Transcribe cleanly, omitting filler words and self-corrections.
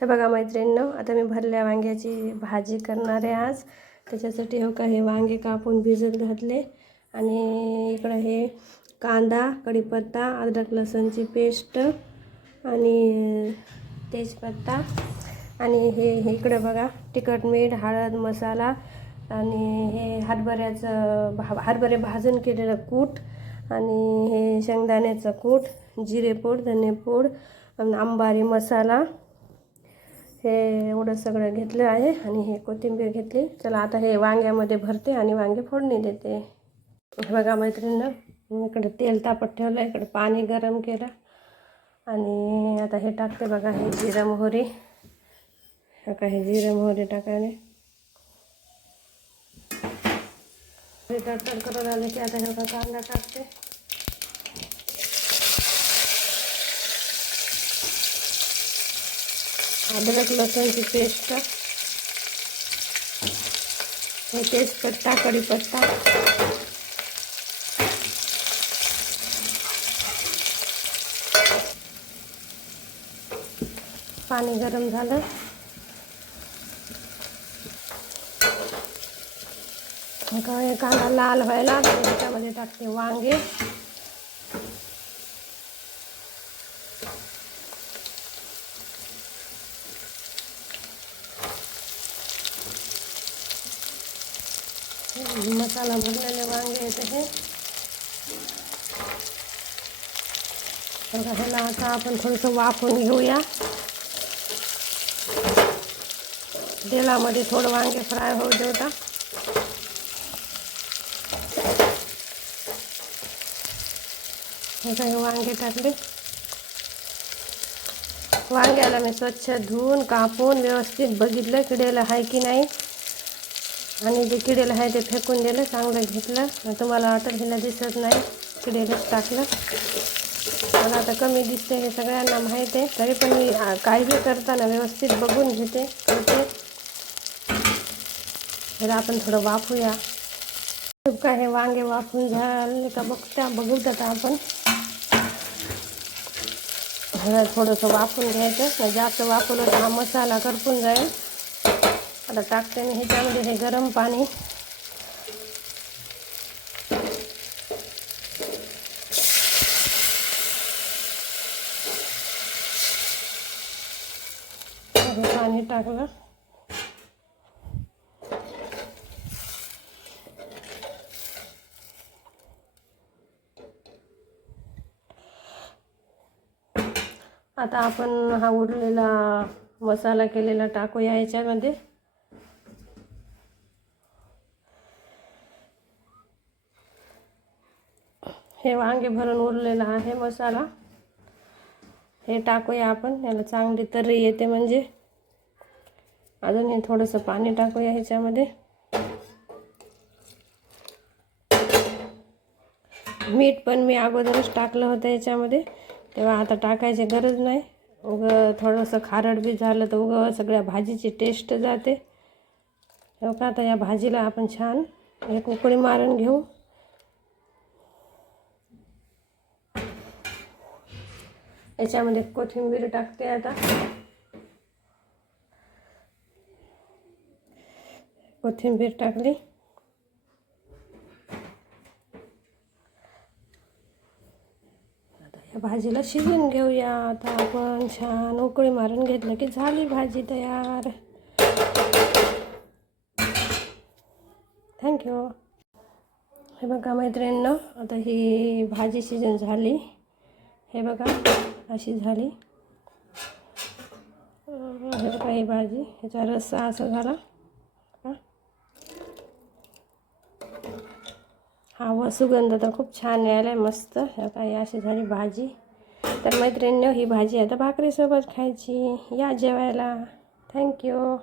हे बघा मैत्रिणींनो, आता मी भरल्या वांग्याची भाजी करणार आहे आज. त्याच्यासाठी हो का हे वांगे कापून भिजत घातले आणि इकडं हे कांदा, कढीपत्ता, अद्रक लसूणची पेस्ट आणि तेजपत्ता आणि हे इकडे बघा तिखट, मीठ, हळद, मसाला आणि हे हरभरे भाजून केलेलं कूट आणि हे शेंगदाण्याचं कूट, जिरेपूड, धनेपूड, अंबारी मसाला, हे एवढं सगळं घेतलं आहे आणि हे कोथिंबीर घेतली. चला आता हे वांग्यामध्ये भरते आणि वांगे फोडणी देते. हे बघा मैत्रिणींनो, इकडे तेल तापत ठेवलं, इकडे पाणी गरम केलं आणि आता हे टाकते बघा. हे जिरा मोहरी, का हे जिरा मोहरी टाकायला तडतड करून आले की आता हे का कांदा टाकते. अद्रक लसूणची पेस्ट, हे तेजपत्ता, कढीपत्ता, पाणी गरम झालं. कांदा लाल व्हायला त्याच्यामध्ये टाकते वांगे. मसाला भरलेले वांगे येते हे. ह्याला आता आपण थोडंसं वाफवून घेऊया. तेलामध्ये थोडं वांगे फ्राय होऊ देऊया. हे वांगे टाकले. वांग्याला मी स्वच्छ धुवून कापून व्यवस्थित बघितलं किडेला आहे की नाही आणि जे किडेला आहे ते फेकून दिलं, चांगलं घेतलं. तुम्हाला वाटत ह्याला दिसत नाही, किडेलाच टाकलं. मला आता कमी दिसते हे सगळ्यांना माहीत आहे, तरी पण मी काही बी करताना व्यवस्थित बघून घेते करते. तर आपण थोडं वाफूया. काय हे वांगे वाफून झाले का बघूत आता आपण. थोडंसं वाफून घ्यायचं, जास्त वाफवलं तर हा मसाला करपून जाईल. आता टाकते मी ह्याच्यामध्ये हे गरम पाणी. पाणी टाकलं. आता आपण हा उरलेला मसाला केलेला टाकूया याच्यामध्ये. हे वांगे भरून उरलेला आहे मसाला, हे टाकूया आपण. याला चांगली तर्री येते म्हणजे. अजून हे थोडंसं पाणी टाकूया ह्याच्यामध्ये. मीठ पण मी अगोदरच टाकलं होतं याच्यामध्ये, तेव्हा आता टाकायची गरज नाही. थोडंसं खारट बी झालं तर सगळ्या भाजीची टेस्ट जाते. आता या भाजीला आपण छान एक उकळी मारून घेऊ. याच्यामध्ये कोथिंबीर टाकते आता. कोथिंबीर टाकली. आता या भाजीला शिजवून घेऊया. आता आपण छान उकळी मारून घेतलं की झाली भाजी तयार. थँक्यू. हे बघा मैत्रिणींनो, आता ही भाजी शिजून झाली. हे बघा अशी झाली. हे बघा ही भाजी, ह्याचा रस्सा असा झाला. हा व सुगंध तर खूप छान यायला आहे, मस्त. हे काही अशी झाली भाजी. तर मैत्रिणींनो, ही भाजी आता भाकरीसोबत खायची. या जेवायला. थँक्यू.